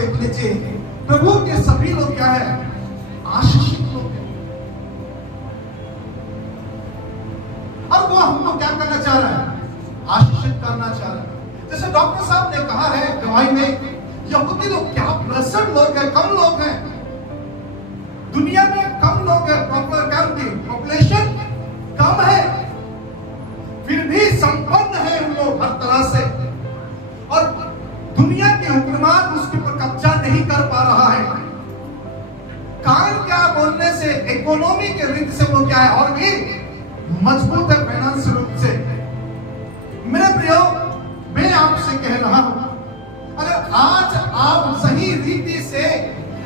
देख लीजिए, प्रभु के सभी लोग क्या है? आशीषित लोग हैं। और वो हमको क्या करना चाह रहा है? आशीषित करना चाह रहा है। जैसे डॉक्टर साहब ने कहा है गवाही में, यहूदी लोग क्या ब्लेस्ड लोग हैं, कम लोग हैं, दुनिया में कम लोग हैं, पॉपुलेशन कम है, फिर भी संपन्न है उन लोग हर तरह से, और दुनिया के हुक्मरान उसके ऊपर कब्जा नहीं कर पा रहा है। कारण क्या? बोलने से, इकोनॉमी के रीत से वो क्या है? और भी मजबूत है फाइनेंशियल रूप से। मेरे प्रियो, मैं आपसे कह रहा हूं, अगर आज आप सही रीति से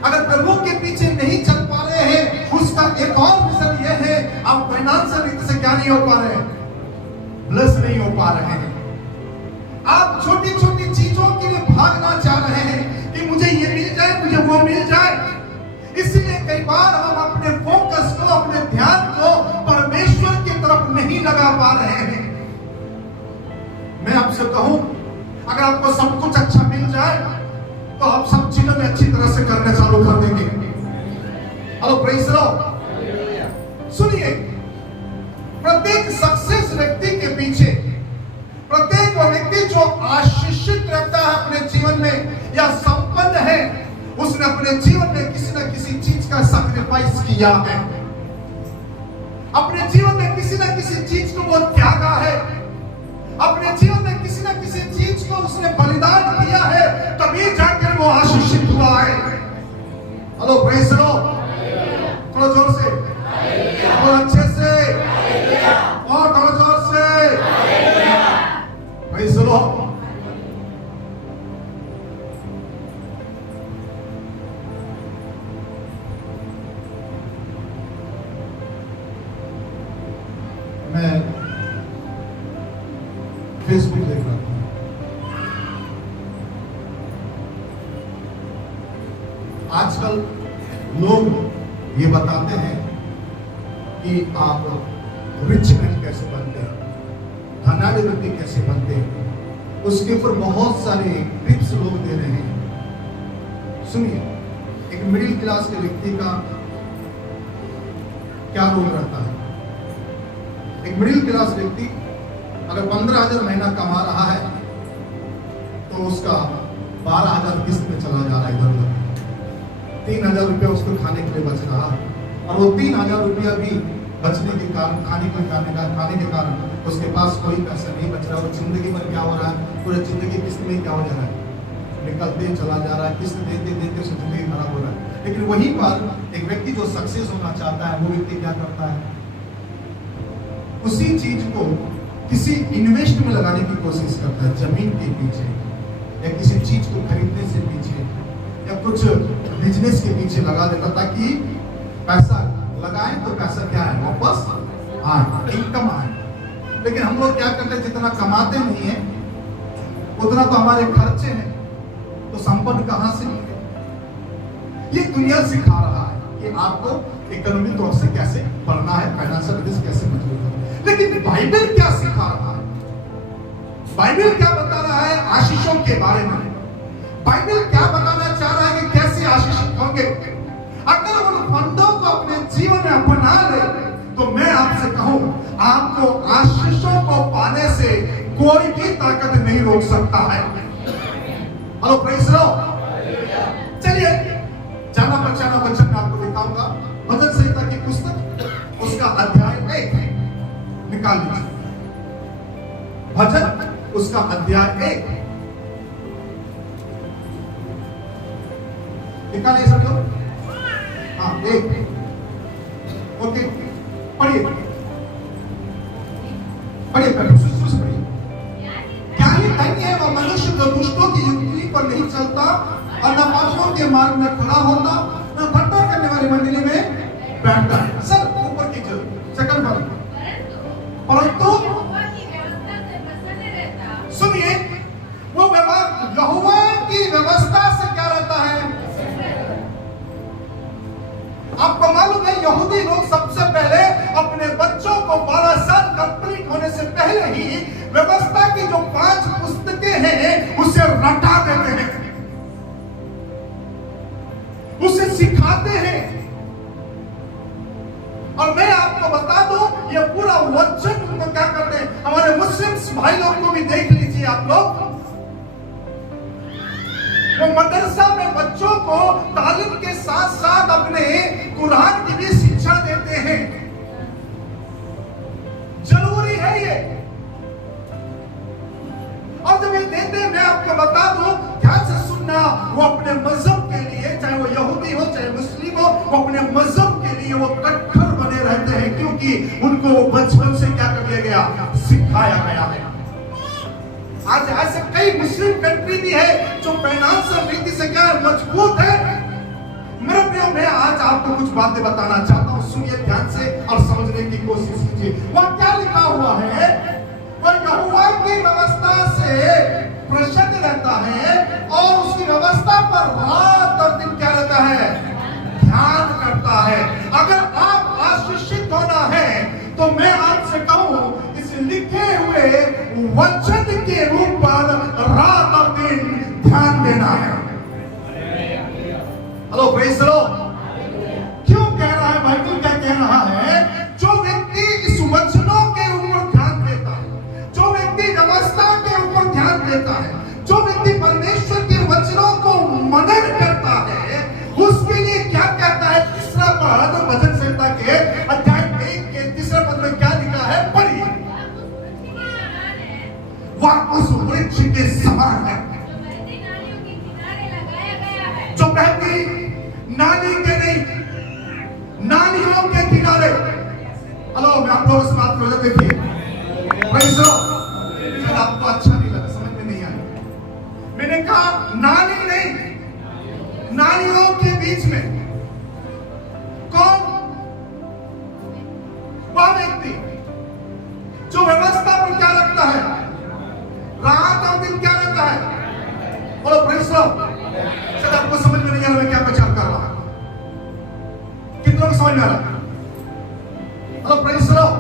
अगर प्रभु के पीछे नहीं चल पा रहे हैं, उसका एक और रीजन यह है, आप फाइनेंशियल रीति से क्या नहीं हो पा रहे हैं? ब्लेस नहीं हो पा रहे हैं। आप छोटी छोटी चीजों के लिए भागना चाह रहे हैं कि मुझे ये मिल जाए, मुझे वो मिल जाए। इसलिए कई बार हम अपने फोकस को, अपने ध्यान को परमेश्वर की तरफ नहीं लगा पा रहे हैं। मैं आपसे कहूं, अगर आपको सब कुछ अच्छा मिल जाए तो आप सब चीजों में अच्छी तरह से करने चालू कर देंगे। Hello, praise the Lord. सुनिए, प्रत्येक सक्सेस व्यक्ति के पीछे, प्रत्येक व्यक्ति जो आशीषित रहता है अपने जीवन में या संपन्न है, उसने अपने जीवन में किसी न किसी चीज का सैक्रिफाइस किया है, अपने जीवन में किसी न किसी चीज को वो त्यागा है, अपने जीवन में किसी न किसी चीज को उसने बलिदान किया है, तभी जाकर वो आशीषित हुआ है। Hello, praise the Lord. थोड़ा जोर से और अच्छे से और थोड़ा जोर से प्रेज़ द लॉर्ड। मैं फेसबुक देख रहा था, आजकल लोग ये बताते हैं कि आप रिच मैन कैसे बनते हैं, धनाढ्य व्यक्ति कैसे बनते हैं, उसके ऊपर बहुत सारे टिप्स लोग दे रहे हैं। सुनिए, एक मिडिल क्लास के व्यक्ति का क्या रोल रहता है? एक मिडिल क्लास व्यक्ति अगर 15,000 महीना कमा रहा है तो उसका 12,000 किस्त में चला जा रहा है, इधर उधर 3,000 रुपया उसको खाने के लिए बच रहा है, और वो 3,000 रुपया भी बचने के कारण, खाने के कारण उसके पास कोई पैसा नहीं बच रहा। और जिंदगी भर क्या हो रहा है? पूरी जिंदगी किस्त में क्या हो जा रहा है? निकलते चला जा रहा है, किस्त देते देते उसकी जिंदगी खराब हो रहा है। लेकिन वहीं पर एक व्यक्ति जो सक्सेस होना चाहता है, वो व्यक्ति क्या करता है? उसी चीज को किसी इन्वेस्ट में लगाने की कोशिश करता है, जमीन के पीछे या किसी चीज को खरीदने से पीछे या कुछ बिजनेस के पीछे लगा देता, ताकि पैसा लगाएं तो पैसा क्या है? वापस आए, इनकम आए। लेकिन हम लोग क्या करते हैं? जितना कमाते नहीं है उतना तो हमारे खर्चे हैं, तो संपन्न कहां से मिले? ये दुनिया सिखा रहा है कि आपको इकोनॉमी तौर से कैसे बढ़ना है, फाइनेंशियल रिस्क कैसे मजबूत करना है। लेकिन बाइबल क्या सिखा रहा है? बाइबल क्या बता रहा है आशीषों के बारे में? बाइबल क्या बताना चाह रहा है कि कैसे आशीषित होंगे? अगर उन फंडों को अपने जीवन में अपना ले तो मैं आपसे कहूं, आपको आशीषों को पाने से कोई भी ताकत नहीं रोक सकता है। Hello, praise the Lord. चलिए, जाना बचाना वचन में आपको दिखाऊंगा, भजन संहिता की पुस्तक, उसका अध्याय 1 निकाल लीजिए। भजन उसका अध्याय 1 निकालिए सब लोग। हाँ, 1 ओके, पढ़िए पढ़िए पढ़िए। क्या ही धन्य है वह मनुष्य जो दुष्टों की युक्ति पर नहीं चलता और न पापियों के मार्ग में खड़ा होता, न ठट्ठा करने वाली मंडली में बैठता है। सर ऊपर कीजिए, सेकंड वाला। परंतु सुनिए, वो यहोवा की व्यवस्था से क्या रहता है? आपको मालूम है, यहूदी लोग सबसे पहले अपने बच्चों को 12 साल कंप्लीट होने से पहले ही व्यवस्था की जो 5 पुस्तकें हैं उसे रटा देते हैं। वो मदरसा में बच्चों को तालीम के साथ साथ अपने कुरान की भी शिक्षा देते हैं। जरूरी है ये। और जब ये देते हैं, मैं आपको बता दूं, ध्यान से सुनना, वो अपने मजहब के लिए, चाहे वो यहूदी हो चाहे मुस्लिम हो, वो अपने मजहब के लिए वो कट्टर बने रहते हैं, क्योंकि उनको वो बचपन से क्या कर दिया गया, सिखाया गया है। आज ऐसे कई मुस्लिम कंट्री भी है जो फाइनेंशियल रीति से क्या मजबूत है। मेरे प्रियो, मैं आज आपको कुछ बातें बताना चाहता हूं, सुनिए ध्यान से और समझने की कोशिश कीजिए। वहां क्या लिखा हुआ है? वह यहोवा की व्यवस्था से प्रसन्न रहता है और उसकी व्यवस्था पर रात और दिन क्या रहता है, ध्यान करता है। अगर आप आशीषित होना है तो मैं आपसे कहूं, इस लिखे हुए वचन के रूप पर रात और दिन ध्यान देना है। Hello praise the Lord. क्यों कह रहा है बाइबल, क्या कह रहा है? जो व्यक्ति इस वचनों के ऊपर ध्यान देता है, जो व्यक्ति व्यवस्था के ऊपर ध्यान देता है, जो व्यक्ति परमेश्वर के वचनों को मनन करता है, उसके लिए क्या कहता है? तीसरा पद भजन संहिता के अध्याय 1 के तीसरा पद में क्या लिखा है? पढ़िए। वह उस वृक्ष के समान है जो बहती नाली के नहीं, नालियों के किनारे। हेलो, मैं आप लोगों से बात कर, देखिए शायद आपको अच्छा नहीं लगा, समझ में नहीं आया। मैंने कहा नाली नहीं, नालियों के बीच में। कौन? वह व्यक्ति जो व्यवस्था पर क्या रखता है, रात और दिन क्या रखता है। बोलो प्रेज़ द लॉर्ड। शायद आपको समझ में नहीं आ रहा मैं क्या प्रचार कर रहा हूं। कितनों को समझ में आ रहा? Hello praise the Lord.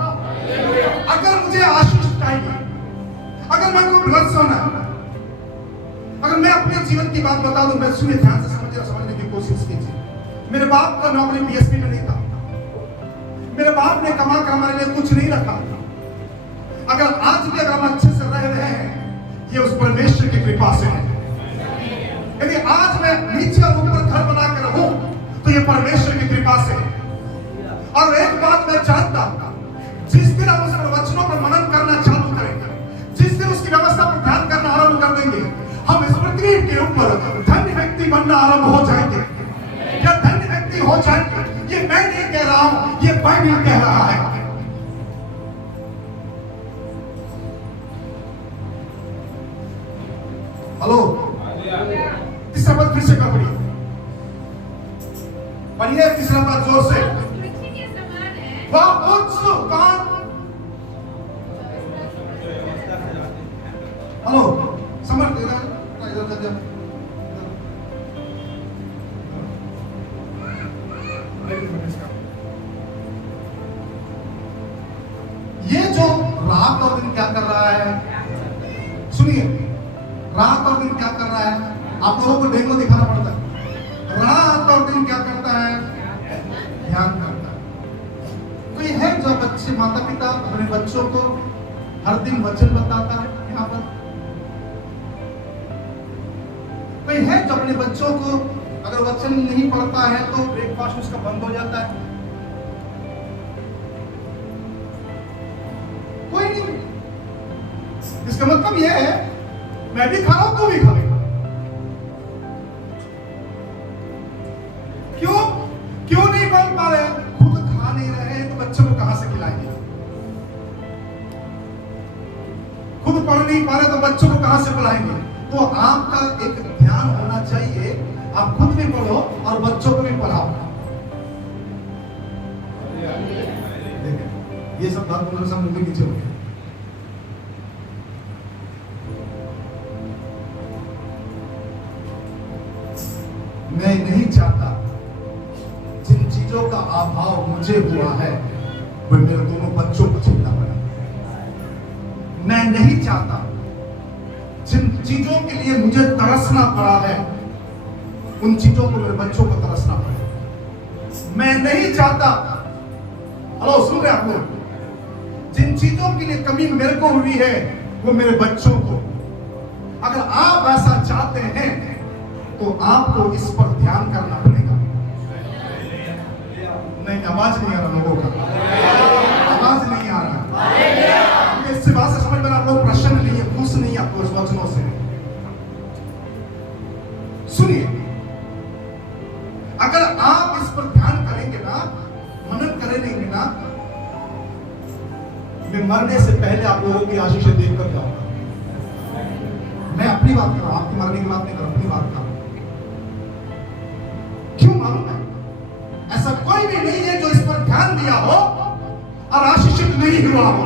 अगर मुझे आशीष चाहिए, अगर मैं कोई ब्लेस होना, अगर मैं अपने जीवन की बात बता दूं, मैं सुनिए ध्यान से समझने की कोशिश कीजिए। मेरे बाप का नौकरी बीएसपी में नहीं था। मेरे बाप ने कमा कर हमारे लिए कुछ नहीं रखा। अगर आज भी अगर हम अच्छे से रह रहे हैं, ये उस परमेश्वर की कृपा से है। यदि आज मैं नीचे और ऊपर घर बना कर रहूं, तो ये परमेश्वर की कृपा से है। और एक बात मैं जानता हूं, जिस दिन हम उस वचनों पर मनन करना चालू करेंगे, जिस दिन उसकी व्यवस्था पर ध्यान करना आरंभ कर देंगे, हम इस पृथ्वी के ऊपर धन्य व्यक्ति बनना आरंभ हो जाएंगे। क्या धन्य व्यक्ति हो जाएंगे? ये मैं नहीं कह रहा हूं, ये बाइबल कह रहा है। हेलो, तीसरा पद फिर से पढ़िए, पढ़िए तीसरा पद जोर से। वह उच्च कौन? हेलो, समझ इधर ये जो रात और दिन क्या कर रहा है, सुनिए, रात और दिन क्या कर रहा है? आप लोगों को डेंगू दिखाना पड़ता है। रात और दिन क्या करता है? ध्यान करता है। कोई है जो बच्चे, माता पिता अपने बच्चों को हर दिन वचन बताता है? यहाँ पर कोई है जो अपने बच्चों को अगर वचन नहीं पढ़ता है तो ब्रेकफास्ट उसका बंद हो जाता है? कोई नहीं। इसका मतलब यह है, मैं भी खा रहा हूं, तू भी खा। क्यों नहीं बोल पा रहे? खुद खा नहीं रहे तो बच्चों को कहां से खिलाएंगे? खुद पढ़ नहीं पा रहे तो बच्चों को कहां से पढ़ाएंगे? तो आपका एक ध्यान होना चाहिए, आप खुद भी पढ़ो और बच्चों को भी पढ़ाओ। देखिए, ये सब बात बोलने से मुंह नीचे हो गया। मैं नहीं चाहता जिन चीजों का अभाव मुझे हुआ है वो मेरे दोनों बच्चों को झेलना पड़ा। मैं नहीं चाहता जिन चीजों के लिए मुझे तरसना पड़ा है उन चीजों को मेरे बच्चों को तरसना पड़े। मैं नहीं चाहता, हेलो सुन रहे आप लोग, जिन चीजों के लिए कमी मेरे को हुई है वो मेरे बच्चों को। अगर आप ऐसा चाहते हैं तो आपको इस पर ध्यान करना पड़ेगा। नहीं, आवाज नहीं आ रहा लोगों का, आवाज नहीं आ रहा। इससे बात से समझ में आप लोग प्रश्न नहीं है, खुश नहीं आपको इस वचनों से। सुनिए, अगर आप इस पर ध्यान करेंगे ना, मनन करेंगे ना, मैं मरने से पहले आप लोगों की आशीष देखकर जाऊंगा। मैं अपनी बात कर रहा हूं, आपकी मरने की बात नहीं कर रहा, अपनी बात कर रहा हूं। क्यों मालूम है? ऐसा कोई भी नहीं है जो इस पर ध्यान दिया हो और आशीषित नहीं हुआ हो।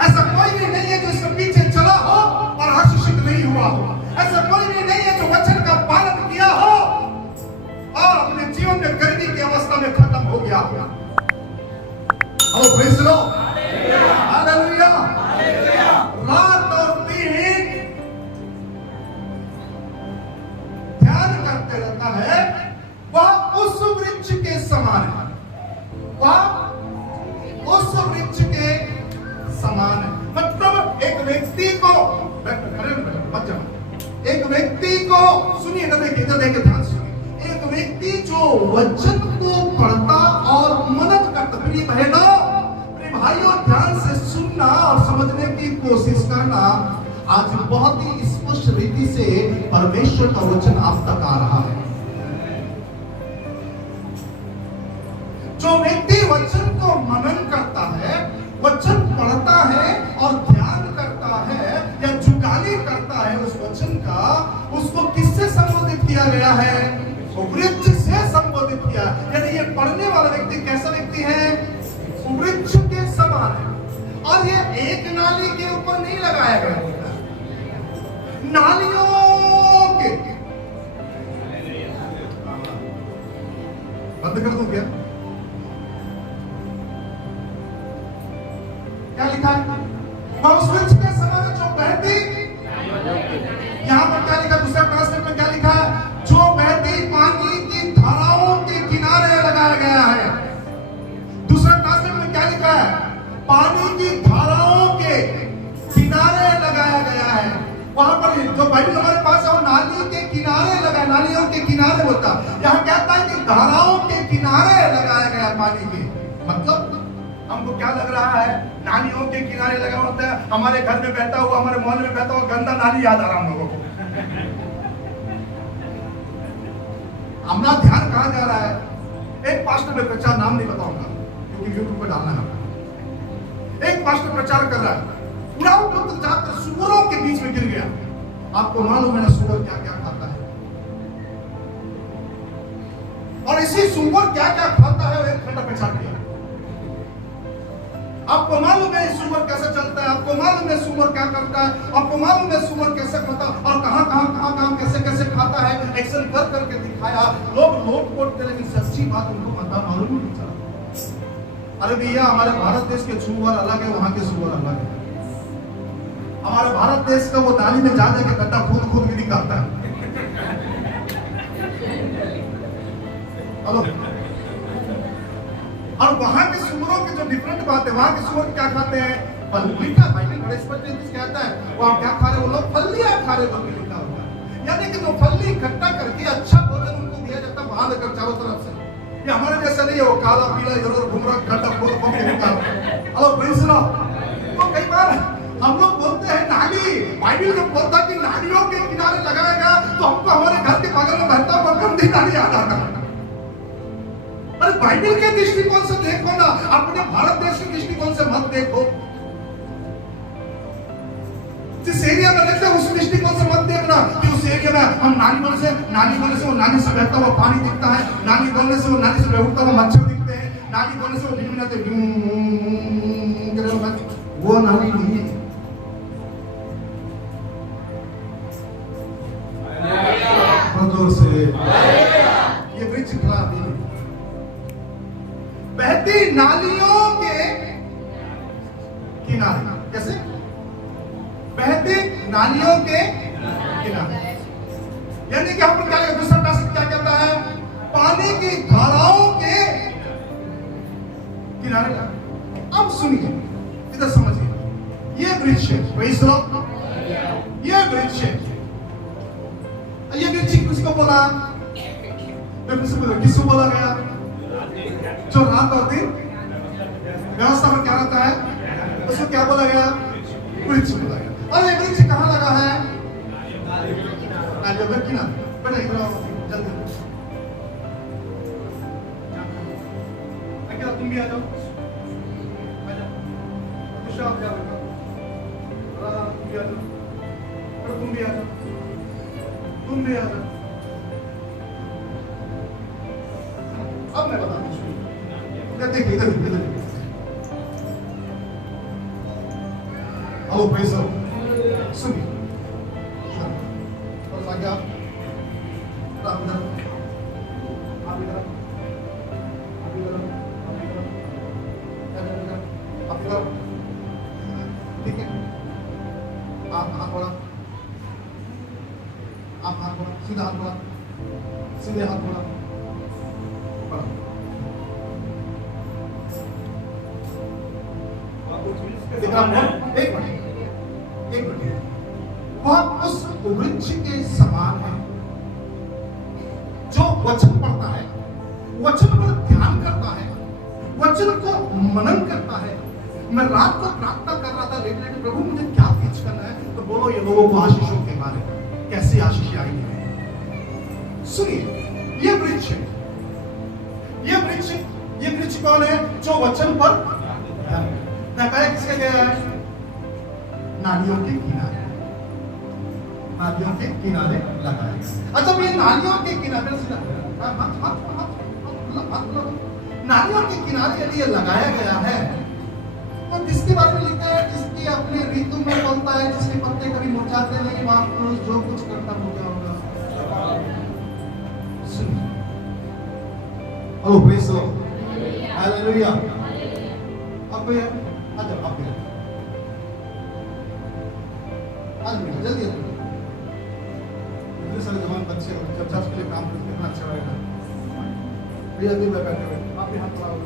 ऐसा कोई भी नहीं है जो इसके पीछे चला हो और आशीषित नहीं हुआ हो। ऐसा कोई भी नहीं है जो वचन का पालन किया हो और अपने जीवन में गर्मी की अवस्था में खत्म हो गया हो। Hello praise the Lord, hallelujah. रात और दिन ध्यान करते रहता है, वह उस वृक्ष के समान है, वह उस वृक्ष के समान है। मतलब एक व्यक्ति को, एक व्यक्ति को, सुनिए ना, देखिए इधर देखिए, ध्यान सुनिए। एक व्यक्ति जो वचन को पढ़ता और मनन करता, प्रिय बहनों, प्रिय भाइयों, ध्यान से सुनना और समझने की कोशिश करना। आज बहुत ही स्पष्ट रीति से परमेश्वर का वचन आप तक आ रहा है। जो व्यक्ति वचन को मनन करता है, वचन पढ़ता है और ध्यान करता है या जुगाली करता है उस वचन का, उसको किससे संबोधित किया गया है? वृक्ष से संबोधित किया। यानी ये पढ़ने वाला व्यक्ति कैसा व्यक्ति है? वृक्ष के समान है। और ये एक नाली के ऊपर नहीं लगाया गया, नालियों के। बंद कर दूं क्या? क्या लिखा है? उस वृक्ष के समान जो बहती, यहां पर क्या लिखा? दूसरा ट्रांसलेट में क्या लिखा है? जो बहती पानी की धाराओं के किनारे लगाया गया है। दूसरा ट्रांसलेट में क्या लिखा है? पानी की धाराओं के किनारे लगाया गया है। वहां पर जो बाइबल हमारे पास है वो नाली के किनारे लगा, नालियों के किनारे होता। यहाँ कहता है कि धाराओं के किनारे लगाया गया पानी के। मतलब हमको क्या लग रहा है? नालियों के किनारे लगा होता है। हमारे घर में बहता हुआ, हमारे मोहल्ले में बहता हुआ गंदा नाली याद आ रहा हम लोगों को। हमारा ध्यान कहां जा रहा है? एक पास्टर में प्रचार, नाम नहीं बताऊंगा क्योंकि यूट्यूब पे डालना है। एक पास्टर प्रचार कर रहा है, पूरा पुत्र जाकर सुअरों के बीच में गिर गया। आपको मालूम है ना सुअर क्या क्या खाता है? और इसी सुअर क्या क्या खाता है, एक घंटा प्रचार किया। आपको मालूम है सुअर कैसे चलता है, आपको मालूम है सुअर क्या करता है, आपको मालूम है सुअर कैसे खाता है और कहां कैसे कैसे खाता है। एक्शन कर करके दिखाया। लोग नोट कोट थे, लेकिन सच्ची बात उनको पता मालूम नहीं चला। अरे भैया, हमारे भारत देश के सुअर अलग है, वहां के सुअर अलग है। हमारे भारत देश का वो नाली में जा जाके गड्ढा खुद भी निकालता है। हेलो, और वहां के सुअरों की जो डिफरेंट बात है, वहां के सुअर क्या खाते हैं? फली का। बाइबल बड़े स्पष्ट कहता है वो क्या खा रहे? वो लोग फलियां खा रहे, जो लिखा हुआ है। यानी कि जो फली इकट्ठा करके अच्छा भोजन उनको दिया जाता है वहां लेकर चारों तरफ से। ये हमारे जैसा नहीं है, वो काला पीला इधर घूम रहा, गड्ढा खोल के निकाल। हेलो प्लीज सुनो, तो कई बार हम लोग बोलते हैं नाली, बाइबल जब बोलता कि नालियों के किनारे लगाएगा तो हमको हमारे घर के बगल में बहता हुआ गंदी नाली याद आता है। अरे बाइबल के दृष्टिकोण से देखो ना, अपने भारत देश के दृष्टिकोण से मत देखो। जिस एरिया में रहते हैं उस दृष्टिकोण से मत देखना कि उस एरिया में हम नाली बोलने से वो नाली से बहता हुआ पानी दिखता है, नाली बोलने से वो नाली से उठता हुआ मच्छर दिखते हैं, नाली बोलने से वो भिनभिनाते वो नाली नहीं है। से ये वृक्ष खड़ा नहीं, बहती नालियों के किनारे। कैसे? बहती नालियों के किनारे। यानी कि हम क्या, दूसरा ट्रांसलेट क्या कहता है? पानी की धाराओं के किनारे। अब सुनिए, इधर समझिए, ये वृक्ष है, ये वृक्ष है। ये वृक्ष किसी को बोला? किसको बोला गया? जो रात और दिन व्यवस्था में क्या रहता है, उसको क्या बोला गया? वृक्ष बोला गया। और ये वृक्ष कहाँ लगा है? नालियों के किनारे। बेटा इधर आओ जल्दी। क्या तुम भी आ जाओ, आप क्या बेटा, तुम भी आ जाओ, तुम भी आ जाओ। अब मैं बताता हूँ, देखिए इधर इधर। हेलो प्रेज द लॉर्ड, सुनिए और आगे आप इधर, आप इधर, आप इधर, आप इधर, ठीक है? आप हाथ बढ़ा, आप हाथ बढ़ा, सीधा हाथ बढ़ा, सीधे हाथ बढ़ा, एक मिनट, वह उस वृक्ष के समान है जो वचन पढ़ता है, वचन पर ध्यान करता है, वचन को मनन करता है। मैं रात को प्रार्थना कर रहा था, लेकिन प्रभु मुझे क्या टीच करना है, तो बोलो ये लोगों को आशीषों के बारे में, कैसी आशीष आएंगे। सुनिए, ये वृक्ष है, ये वृक्ष कौन है? जो वचन पर लगाया किसके गया है? नालियों के किनारे, नालियों के किनारे लगाया गया। अच्छा, ये नालियों के किनारे नालियों के किनारे यदि ये लगाया गया है, तो किसके बारे में लिखा है? जिसकी अपने ऋतु में बोलता है, जिसके पत्ते कभी मुरझाते नहीं, वहां पुरुष जो कुछ करता होगा। ओह प्रेज द लॉर्ड, हालेलुया। अब कोई आ जाओ, आप जल्दी इतने सारे जवान बच्चे जब चर्च के लिए काम करते कितना अच्छा रहेगा। भैया दूर बैठे हुए, आप भी हाथ बढ़ाओ,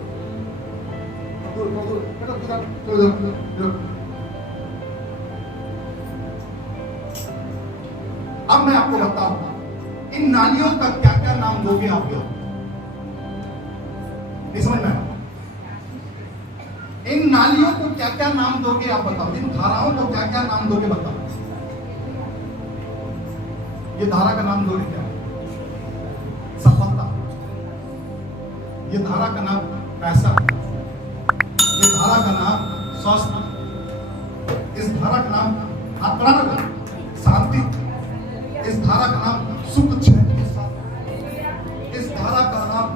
अब मैं आपको बताऊं इन नालियों का क्या क्या नाम दोगे आप लोग? नहीं समझ में? इन नालियों को क्या क्या नाम दोगे आप बताओ? इन धाराओं को क्या क्या नाम दोगे बताओ? ये धारा का नाम दोगे क्या? सफलता। ये धारा का नाम पैसा। ये धारा का नाम स्वास्थ्य। इस धारा का नाम शांति। इस धारा का नाम सुख चैन के साथ। इस धारा का नाम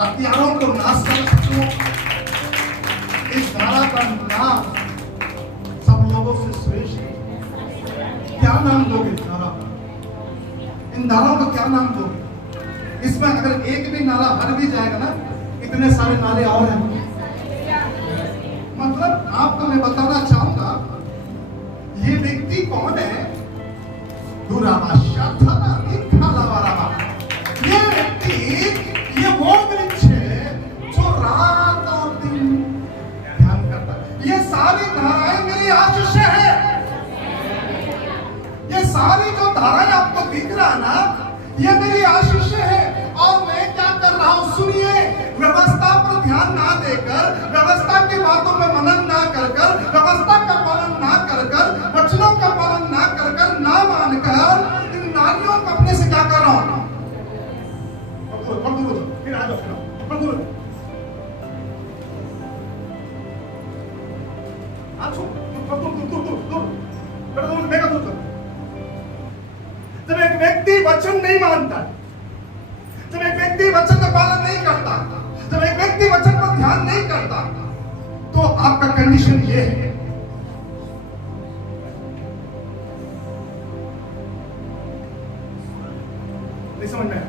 हथियारों को नाश कर सकते। इस धारा का नाम सब लोगों से श्रेष्ठ है। क्या नाम दोगे धारा? इन धाराओं का क्या नाम दोगे? इसमें अगर एक भी नाला भर भी जाएगा ना, इतने सारे नाले और हैं। मतलब आपको मैं बताना चाहूंगा, ये व्यक्ति कौन है? ये व्यक्ति, ये वो वृक्ष है जो रात और दिन ध्यान करता है। ये सारी धाराएं मेरी आशीष है। ये सारी जो धाराएं आपको दिख रहा ना, ये मेरी आशीष है। और मैं क्या कर रहा हूं? सुनिए, व्यवस्था पर ध्यान ना देकर, व्यवस्था की बातों में मनन ना कर कर, व्यवस्था का पालन ना कर कर, वचनों का पालन ना कर कर, ना मानकर इन नालियों को अपने से क्या कर रहा हूं? फिर आ जाओ, जब एक व्यक्ति वचन नहीं मानता, जब एक व्यक्ति वचन का पालन नहीं करता, जब एक व्यक्ति वचन पर ध्यान नहीं करता, तो आपका कंडीशन ये है। नहीं समझ में?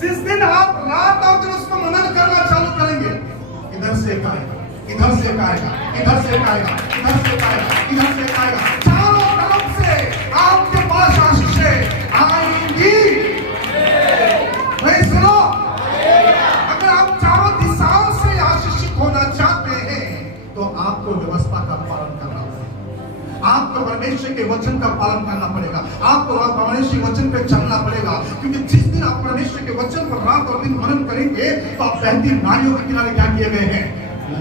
जिस दिन आप रात और दिन उसको मनन करना चालू करेंगे, इधर से एक आएगा, इधर से एक आएगा, इधर से एक आएगा, इधर से एक आएगा, इधर से एक आएगा, चारों तरफ से आपके पास आशीषें आएंगी। नहीं सुनो, अगर आप चारों दिशाओं से आशीषित होना चाहते हैं, तो आपको व्यवस्था का पालन करना होगा। आपको परमेश्वर परमेश्वर के वचन का पालन करना पड़ेगा, आपको परमेश्वर के वचन पे चलना पड़ेगा, क्योंकि जिस दिन आप परमेश्वर के वचन पर रात और दिन मनन करेंगे तो आप बहती नालियों के किनारे क्या किए गए हैं,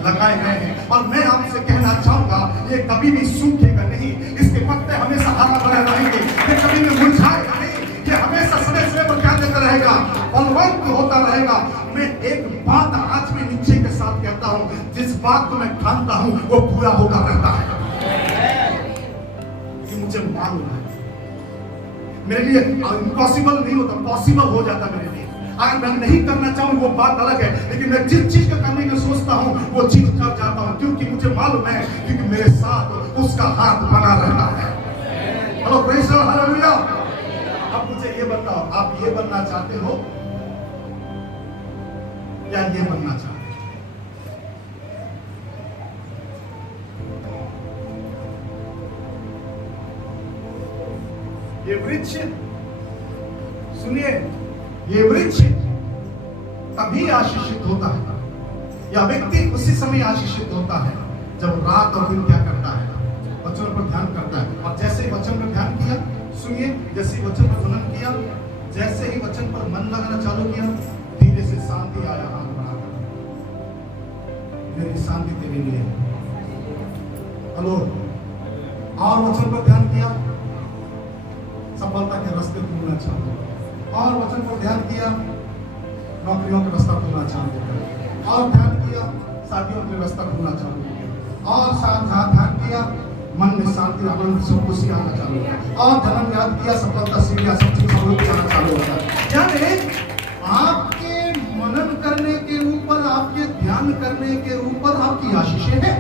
लगाए गए हैं। और मैं आपसे कहना चाहूंगा, ये कभी भी सूखेगा नहीं, इसके पत्ते हमेशा हरा भरे रहेंगे, ये कभी भी मुरझाएगा नहीं, ये हमेशा समय समय पर क्या देता रहेगा, फलवंत होता रहेगा। मैं एक बात आज में निश्चय के साथ कहता हूं, जिस बात को मैं ठानता हूं वो पूरा होता रहता है। ये मुझे मालूम है, मेरे लिए इम्पॉसिबल नहीं होता, पॉसिबल हो जाता मेरे लिए। अगर मैं नहीं करना चाहूं वो बात अलग है, लेकिन मैं जिस चीज को करने की सोचता हूं वो चीज कर जाता हूं, क्योंकि मुझे मालूम है, क्योंकि मेरे साथ उसका हाथ बना रहता है। Hello praise the Lord, hallelujah. अब मुझे ये बताओ, आप ये बनना चाहते हो या ये बनना चाहते हो? ये वृक्ष, सुनिए, ये वृक्ष तभी आशीषित होता है, या व्यक्ति उसी समय आशीषित होता है जब रात और दिन क्या करता है, वचन पर ध्यान करता है। और जैसे ही वचन पर ध्यान किया, सुनिए, जैसे ही वचन पर मनन किया, जैसे ही वचन पर मन लगाना चालू किया, धीरे से शांति आया हाथ बढ़ाकर, मेरी शांति तेरे लिए। हेलो, और वचन पर ध्यान किया, सफलता के रास्ते ढूंढना चाहते हो, और वचन पर ध्यान किया, नौकरियों का रास्ता ढूंढना चाहते हो, और ध्यान किया, शादियों के रास्ता ढूंढना चाहते हो, और साथ ध्यान किया, मन में शांति, आनंद, सब खुशी आना चालू होगा, और जन्म याद किया, सफलता सीढ़ियां सब चीज समृद्धि आना चालू होता है। यानी आपके मनन करने के ऊपर, आपके ध्यान करने के ऊपर आपकी आशीषें हैं।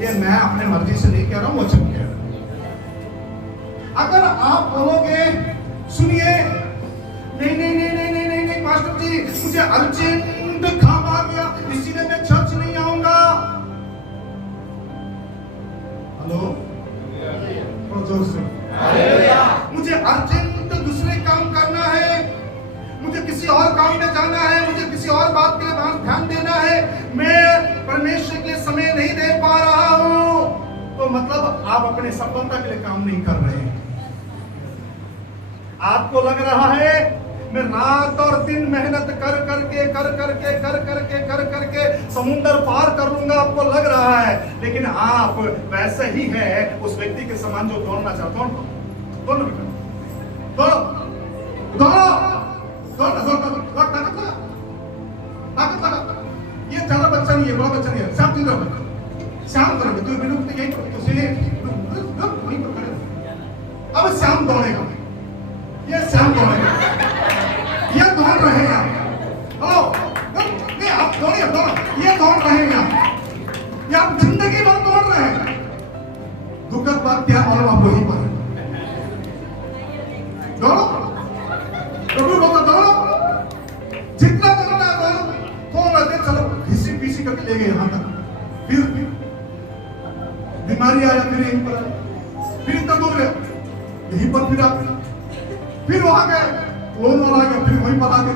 ये मैं अपने मर्जी से नहीं कह रहा हूं, वचन कह रहा हूं। अगर आप बोलोगे, सुनिए, नहीं नहीं नहीं नहीं नहीं नहीं नहीं पास्टर जी, मुझे अर्जेंट काम आ गया, इसीलिए मैं चर्च नहीं आऊंगा। हेलो, थोड़ा जोर से, मुझे अर्जेंट दूसरे काम करना है, मुझे किसी और काम में जाना है, मुझे किसी और बात के लिए ध्यान देना है, मैं परमेश्वर के लिए समय नहीं दे पा रहा हूं, तो मतलब आप अपने सफलता के लिए काम नहीं कर रहे हैं। आपको लग रहा है मैं रात और दिन मेहनत कर करके समुद्र पार कर लूंगा, आपको लग रहा है, लेकिन आप वैसे ही है उस व्यक्ति के समान जो दौड़ना चाहते हो। ये ज्यादा बच्चा नहीं है, बड़ा बच्चा नहीं है, श्याम करोगे तो यही अब श्याम दौड़ेगा, ये श्याम दौड़ेगा, ये दौड़ रहे हैं आप दौड़िए, ये दौड़ रहे हैं, ये आप जिंदगी भर दौड़ रहे हैं। दुखद बात क्या, और आप वहीं पर दौड़ो, प्रभु बोलता दौड़ो, जितना दौड़ना है दौड़ो, थोड़ा देर चलो, घिसी पीसी करके ले गए यहां तक, फिर बीमारी आया, फिर यहीं पर, फिर इतना दूर गए, यहीं पर फिर वहां गए, लोन वाला आ गया, फिर वहीं पर आ गए,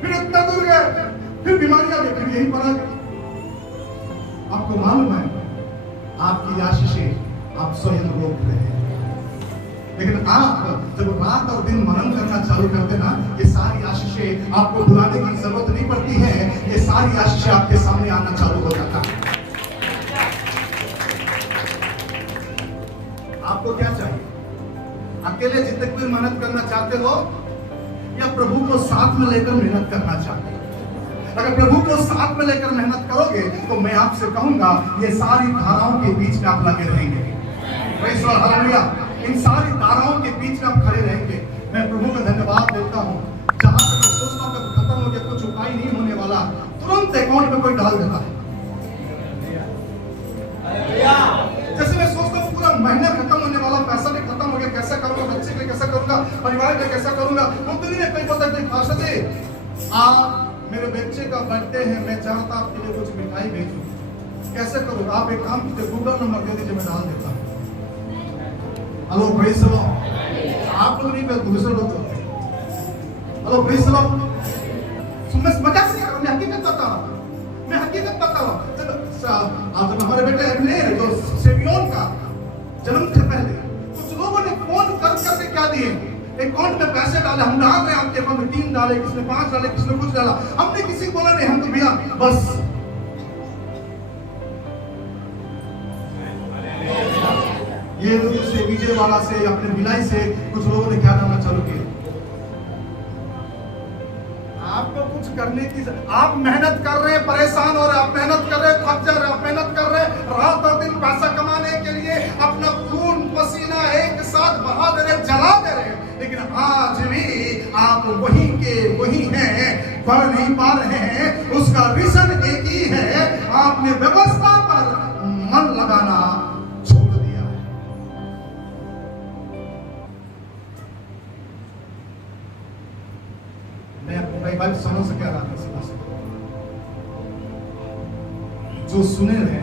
फिर इतना दूर गए, फिर बीमारी आ गई, फिर यहीं पर आ गए। आपको मालूम है, आपकी आशीषें आप स्वयं रोक रहे हैं, लेकिन आप जब रात और दिन मनन करना चालू करते ना, ये सारी आशीषें आपको बुलाने की जरूरत नहीं पड़ती है, ये सारी आशीषें आपके सामने आना चालू हो जाता है। आपको क्या चाहिए? अकेले जिंदगी में मेहनत करना चाहते हो या प्रभु को साथ में लेकर मेहनत करना चाहते हो? अगर प्रभु को साथ में लेकर मेहनत करोगे तो मैं आपसे कहूंगा, ये सारी धाराओं के बीच में आप लगे रहेंगे। Praise the Lord, hallelujah. इन सारी धाराओं के बीच में आप खड़े रहेंगे। मैं प्रभु का धन्यवाद देता हूँ, जहां तक मैं सोचता हूँ कि खत्म हो गया, कुछ उपाय नहीं होने वाला, तुरंत अकाउंट में कोई डाल देता है। जैसे मैं सोचता हूँ पूरा महीना खत्म होने वाला, पैसा भी खत्म हो गया, कैसे करूंगा, बच्चे के लिए कैसे करूंगा, परिवार के लिए कैसे करूंगा, उतनी में कई पता नहीं भाषा से मेरे बच्चे का बर्थडे है, मैं चाहता आपके लिए कुछ मिठाई भेजूं, कैसे करूं? आप एक काम कीजिए, गूगल नंबर दे दीजिए, मैं डाल देता हूं। हेलो प्रेज़ द लॉर्ड, आप लोग नहीं, दूसरे लोग होते हैं। हेलो प्रेज़ द लॉर्ड, मैं मजाक नहीं कर रहा, मैं हकीकत बता रहा हूं, मैं हकीकत बता रहा हूं। जब हमारे बेटे जो सेवियों जन्म से पहले कुछ लोगों ने फोन कर करके क्या दिए, अकाउंट में पैसे डाले, हम डाल रहे हैं आपके अकाउंट में 3 डाले, किसने 5 डाले, किसने कुछ डाला, हमने किसी को बोला नहीं, हम तो भैया बस ये से विजयवाड़ा से अपने भिलाई से कुछ लोगों ने क्या डालना चालू किया। आपको कुछ करने की, आप मेहनत कर रहे हैं, परेशान हो रहे हैं, आप मेहनत कर रहे हैं, थक जा रहे हैं, आप मेहनत कर रहे हैं, रात और दिन पैसा कमाने के लिए अपना खून पसीना एक साथ बहा दे रहे, जला दे रहे हैं, लेकिन आज भी आप वहीं के वहीं हैं, बढ़ नहीं पा रहे हैं। उसका रीजन एक ही है, आपने व्यवस्था पर मन लगाना छोड़ दिया है। मैं अपनी बात समझ से क्या रहा था, जो सुने रहे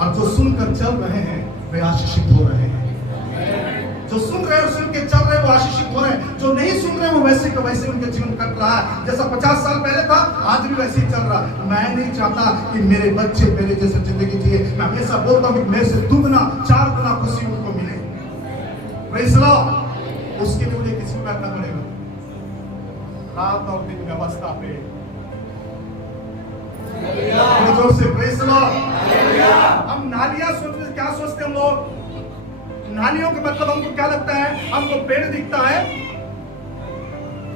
और जो सुनकर चल रहे हैं वे आशीषित हो रहे हैं। जो सुन रहे हैं, सुन के चल रहे हैं, वो आशीषित हो रहे हैं। जो नहीं सुन रहे हैं, वो वैसे का वैसे उनके जीवन कट रहा है। जैसा 50 साल पहले था, आज भी वैसे ही चल रहा है। मैं नहीं चाहता कि मेरे बच्चे मेरे जैसे जिंदगी जिए। मैं हमेशा बोलता हूँ कि मेरे से दुगना 4 गुना खुशी उनको मिले। Praise Lord. उसके लिए मुझे किसी को करना पड़ेगा, रात और दिन व्यवस्था पे। जोर से प्रेज़ लॉर्ड। हम नालियां सोचते, क्या सोचते हम लोग, नालियों के मतलब हमको क्या लगता है, हमको पेड़ दिखता है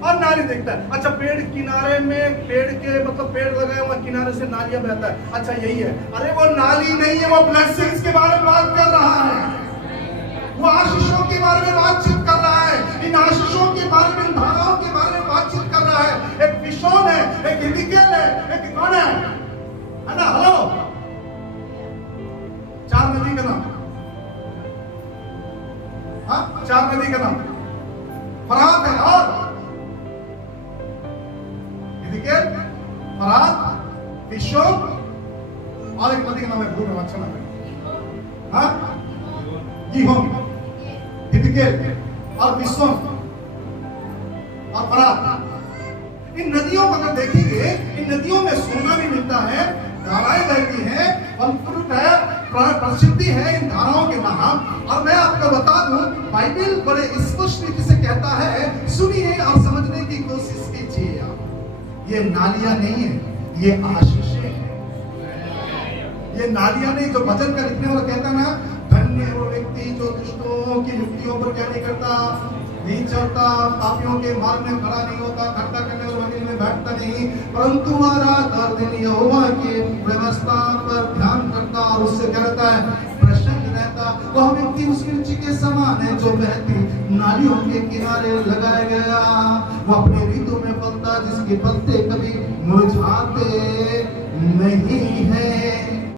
और नाली दिखता है। अच्छा, पेड़ किनारे में, पेड़ के मतलब पेड़ लगाए हुआ किनारे से नालियां बहता है, अच्छा यही है। अरे वो नाली नहीं है, वो ब्लेसिंग्स के बारे में बात कर रहा है, वो आशीषों के बारे में बातचीत कर रहा है, इन आशीषों के बारे में, इन धाराओं के बारे में बातचीत कर रहा है। एक पिशोन है, एक हिलिकेल है, एक कौन है ना, हेलो, 4 नदी का नाम, हाँ 4 नदी का नाम फरात है, और हिलिकेल, फरात, पिशोन, और एक नदी का नाम है, भूल रहा हूं, अच्छा नाम है, हाँ गीहोन, हिलिकेल और पिशोन और फरात। इन नदियों को अगर देखेंगे, इन नदियों में सोना भी मिलता है, धाराएं बहती हैं, और फ्रूट है, प्रसिद्धि है इन धाराओं के नाम। और मैं आपको बता दूं, बाइबल बड़े स्पष्ट रीति से कहता है, सुनिए और समझने की कोशिश कीजिए। आप ये नालियां नहीं है, ये आशीषें हैं। ये नालियां नहीं, जो भजन का लिखने वाला कहता ना, धन्य वो व्यक्ति जो दुष्टों की युक्तियों पर क्या नहीं करता, नहीं चलता, पापियों के मार्ग में खड़ा नहीं होता, खट्टा करने और मंदिर में बैठता नहीं, परंतु रात और दिन यहोवा के व्यवस्था पर ध्यान करता और उससे क्या रहता है, प्रसन्न रहता। वह व्यक्ति उस वृक्ष के समान है जो बहती नालियों के किनारे लगाया गया, वो अपने ऋतु में फलता, जिसके पत्ते कभी मुरझाते नहीं है।